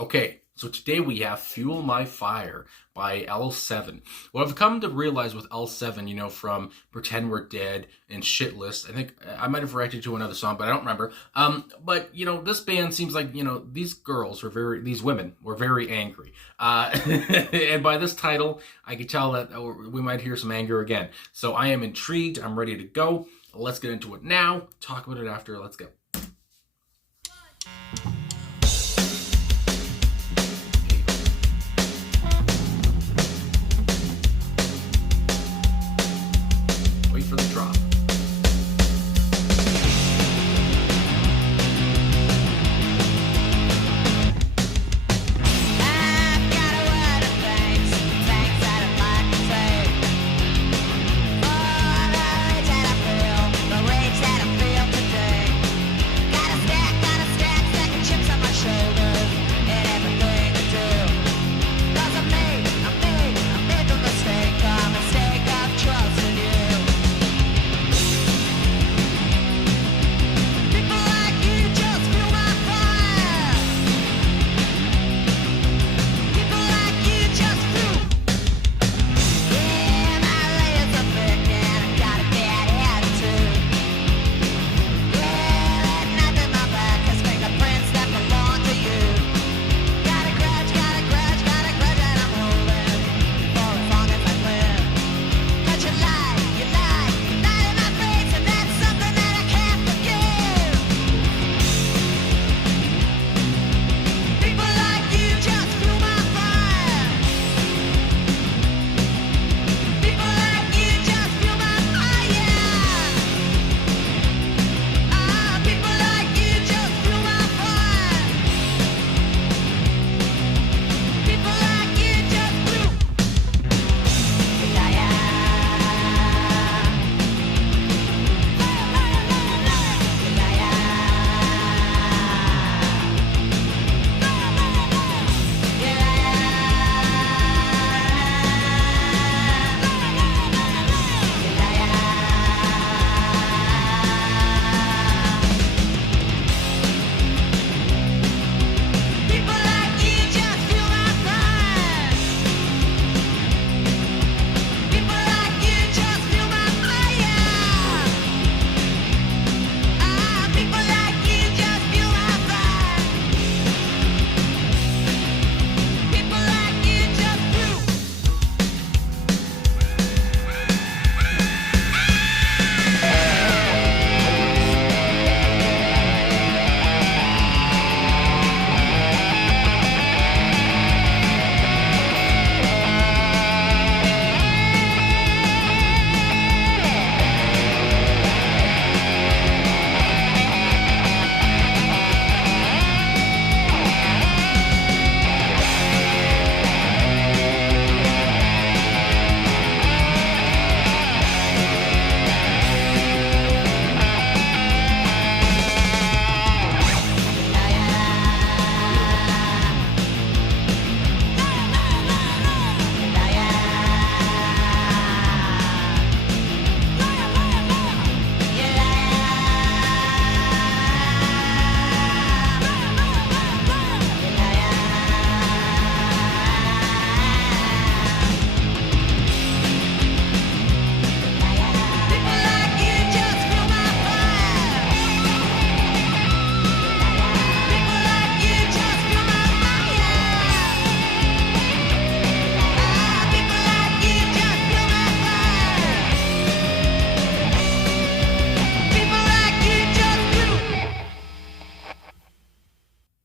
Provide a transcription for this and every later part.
Okay, so today we have Fuel My Fire by L7. What I've come to realize with L7, from Pretend We're Dead and Shitless, I think I might have reacted to another song, but I don't remember. But this band seems like, these women were very angry. And by this title, I can tell that we might hear some anger again. So I am intrigued. I'm ready to go. Let's get into it now. Talk about it after. Let's go. Wait for the drop.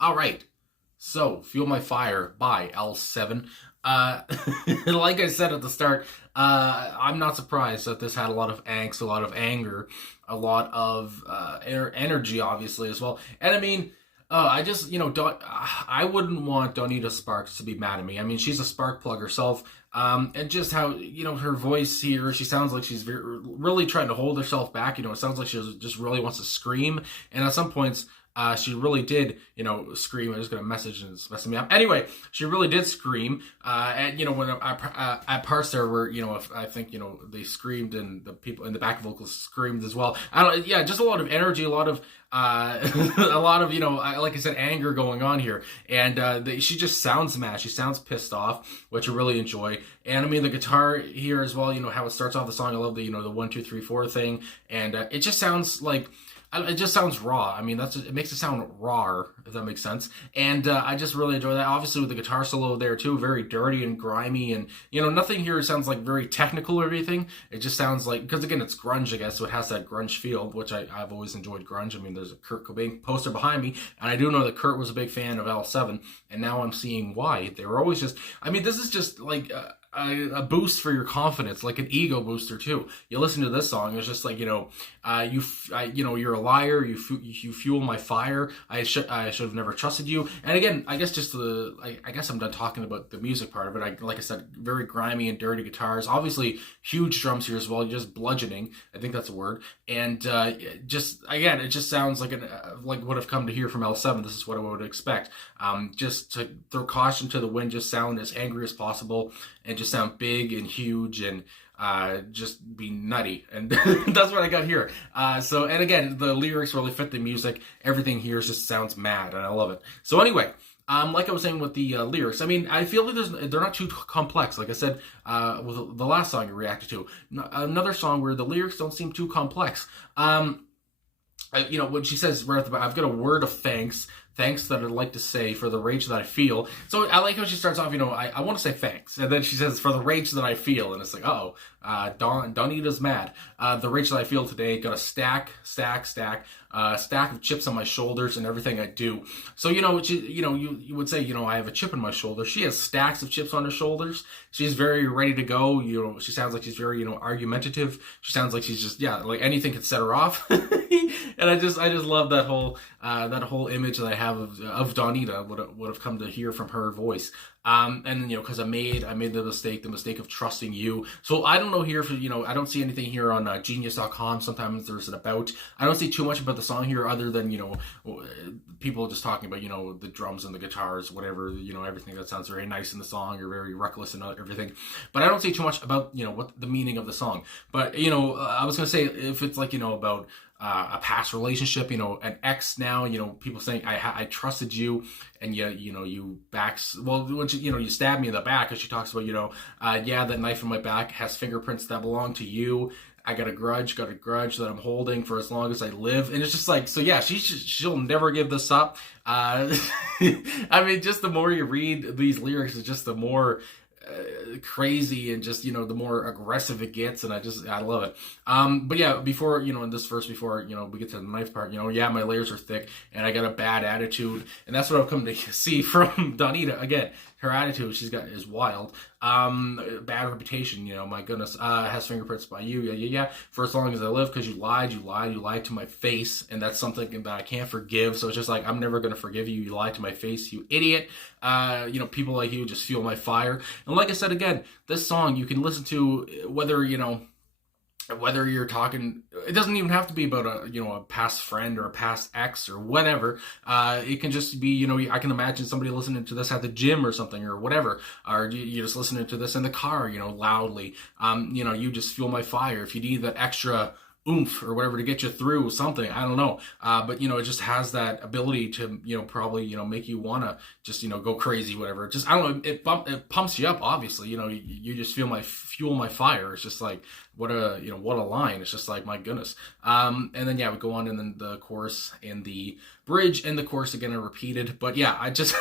All right, so Fuel My Fire by L7. Like I said at the start, I'm not surprised that this had a lot of angst, a lot of anger, a lot of energy, obviously, as well. And I mean, I just, I wouldn't want Donita Sparks to be mad at me. I mean, she's a spark plug herself. And just how, her voice here, she sounds like she's really trying to hold herself back. It sounds like she just really wants to scream. And at some points, She really did, scream. I'm just gonna message and it's messing me up. Anyway, she really did scream. And when at parts there where if I think they screamed and the people in the back vocals screamed as well. Yeah, just a lot of energy, a lot of a lot of like I said, anger going on here, and she just sounds mad. She sounds pissed off, which I really enjoy. And I mean the guitar here as well. How it starts off the song. I love the the 1 2 3 4 thing, and it just sounds like. It just sounds raw. I mean, it makes it sound raw, if that makes sense. And I just really enjoy that. Obviously, with the guitar solo there too, very dirty and grimy, and nothing here sounds like very technical or anything. It just sounds like, because again, it's grunge, I guess, so it has that grunge feel, which I've always enjoyed grunge. I mean, there's a Kurt Cobain poster behind me, and I do know that Kurt was a big fan of L7, and now I'm seeing why. They were always just. I mean, this is just like. A boost for your confidence, like an ego booster too. You listen to this song, it's just like you're a liar. You fuel my fire. I should have never trusted you. And again, I guess I guess I'm done talking about the music part of it. Like I said, very grimy and dirty guitars. Obviously, huge drums here as well. Just bludgeoning. I think that's a word. And just again, it just sounds like like what I've come to hear from L7. This is what I would expect. Just to throw caution to the wind. Just sound as angry as possible. And just sound big and huge and just be nutty. And that's what I got here. And again, the lyrics really fit the music. Everything here just sounds mad, and I love it. So anyway, like I was saying with the lyrics, I mean, I feel like they're not too complex. Like I said, with the last song you reacted to, another song where the lyrics don't seem too complex. When she says, I've got a word of thanks that I'd like to say for the rage that I feel. So I like how she starts off, I want to say thanks. And then she says, for the rage that I feel. And it's like, Donita's mad. The rage that I feel today, got a stack of chips on my shoulders and everything I do. So, you would say, I have a chip on my shoulder. She has stacks of chips on her shoulders. She's very ready to go. She sounds like she's very, argumentative. She sounds like she's just, like anything could set her off. And I just love that whole image that I have of Donita, would have come to hear from her voice. And because I made the mistake of trusting you. So I don't know here I don't see anything here on genius.com. Sometimes there's an about. I don't see too much about the song here other than, people just talking about, the drums and the guitars, whatever, everything that sounds very nice in the song or very reckless and everything. But I don't see too much about, what the meaning of the song. But, I was going to say, if it's like, about a past relationship, an ex now, people saying I trusted you, and you you stabbed me in the back, as she talks about, that knife in my back has fingerprints that belong to you. I got a grudge that I'm holding for as long as I live. And it's just like, so yeah, she'll never give this up. I mean, just the more you read these lyrics, it's just the more crazy and just the more aggressive it gets, and I love it. But yeah, before in this verse, before we get to the knife part, my layers are thick and I got a bad attitude, and that's what I've come to see from Donita. Again, her attitude is wild. Bad reputation, my goodness, has fingerprints by you, yeah, for as long as I live, because you lied to my face, and that's something that I can't forgive. So it's just like, I'm never gonna forgive you. You lied to my face, you idiot. People like you just fuel my fire. And like I said, again, this song you can listen to whether you're talking, it doesn't even have to be about a past friend or a past ex or whatever. It can just be, I can imagine somebody listening to this at the gym or something or whatever, or you just listening to this in the car, loudly. You just fuel my fire. If you need that extra oomph or whatever to get you through something, I don't know, but it just has that ability to probably make you want to just go crazy, whatever. Just, I don't know, it pumps you up, obviously. You just fuel my fire. It's just like, what a line. It's just like, my goodness. And then we go on, and then the chorus and the bridge and the chorus again are repeated. But yeah, I just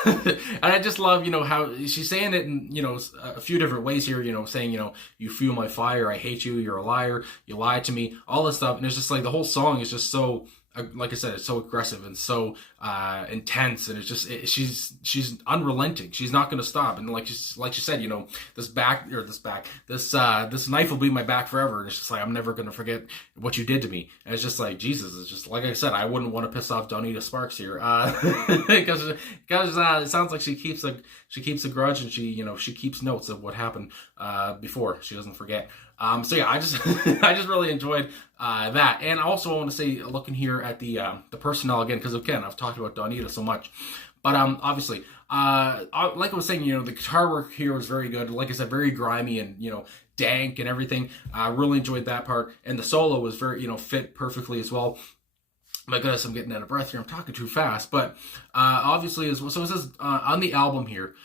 I just love how she's saying it in a few different ways here, saying you fuel my fire, I hate you, you're a liar, you lied to me, all this stuff. And it's just like, the whole song is just so, like I said, it's so aggressive and so intense, and it's just she's unrelenting. She's not going to stop. And like she said, this knife will be my back forever. And it's just like, I'm never going to forget what you did to me. And it's just like, Jesus, it's just like I said, I wouldn't want to piss off Donita Sparks here, because it sounds like she keeps a grudge, and she keeps notes of what happened before. She doesn't forget. So yeah, I just I just really enjoyed that. And also I want to say, looking here at the personnel again, because again I've talked about Donita so much, but obviously like I was saying, the guitar work here was very good. Like I said, very grimy and dank and everything. I really enjoyed that part, and the solo was very fit perfectly as well. My goodness, I'm getting out of breath here. I'm talking too fast, but obviously as well. So it says on the album here.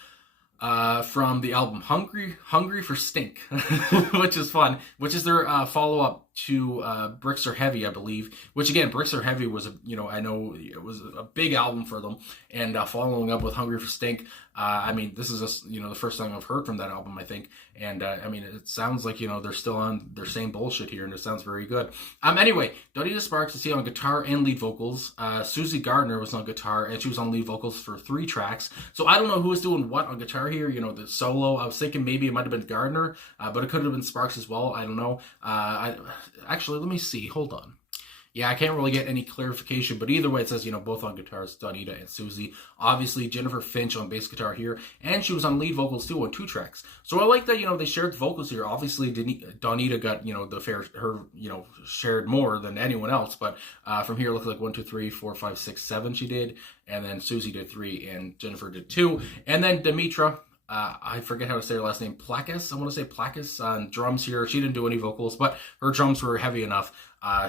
From the album Hungry for Stink, which is fun, which is their follow-up to Bricks Are Heavy, I believe, which again, Bricks Are Heavy was, I know it was a big album for them, and following up with Hungry for Stink, I mean, this is just, the first time I've heard from that album, I think, and I mean, it sounds like, they're still on their same bullshit here, and it sounds very good. Anyway, Donita Sparks is here on guitar and lead vocals. Susie Gardner was on guitar, and she was on lead vocals for 3 tracks, so I don't know who was doing what on guitar here, the solo. I was thinking maybe it might have been Gardner, but it could have been Sparks as well. I don't know. Actually, let me see. Hold on. Yeah, I can't really get any clarification, but either way, it says, both on guitars, Donita and Susie. Obviously, Jennifer Finch on bass guitar here, and she was on lead vocals too on 2 tracks. So I like that, they shared the vocals here. Obviously, Donita got, shared more than anyone else, but from here, it looks like 1, 2, 3, 4, 5, 6, 7 she did, and then Susie did 3, and Jennifer did 2, and then Dimitra, I forget how to say her last name, Plakis. I want to say Plakis on drums here. She didn't do any vocals, but her drums were heavy enough.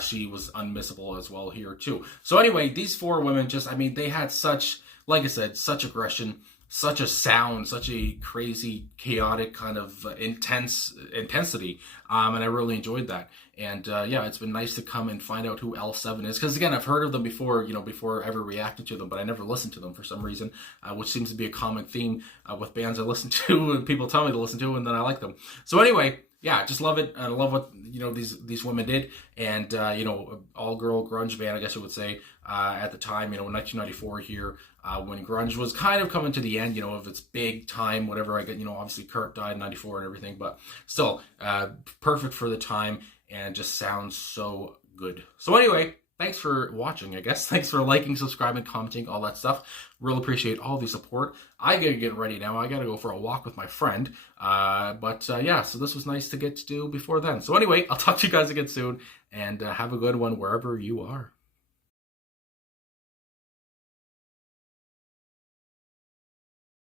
She was unmissable as well here too. So anyway, these 4 women just, I mean, they had such, like I said, such aggression, such a sound, such a crazy, chaotic kind of intensity, and I really enjoyed that. And yeah, it's been nice to come and find out who L7 is, because again, I've heard of them before, before I ever reacted to them, but I never listened to them for some reason, which seems to be a common theme with bands I listen to and people tell me to listen to, and then I like them. So anyway, yeah, just love it. I love what these women did, and all girl grunge band, I guess you would say, at the time, in 1994 here, when grunge was kind of coming to the end, of its big time, whatever. I get, obviously Kurt died in '94 and everything, but still, perfect for the time, and just sounds so good. So anyway, thanks for watching, I guess. Thanks for liking, subscribing, commenting, all that stuff. Really appreciate all the support. I gotta get ready now. I gotta go for a walk with my friend. Yeah, so this was nice to get to do before then. So anyway, I'll talk to you guys again soon, and have a good one wherever you are.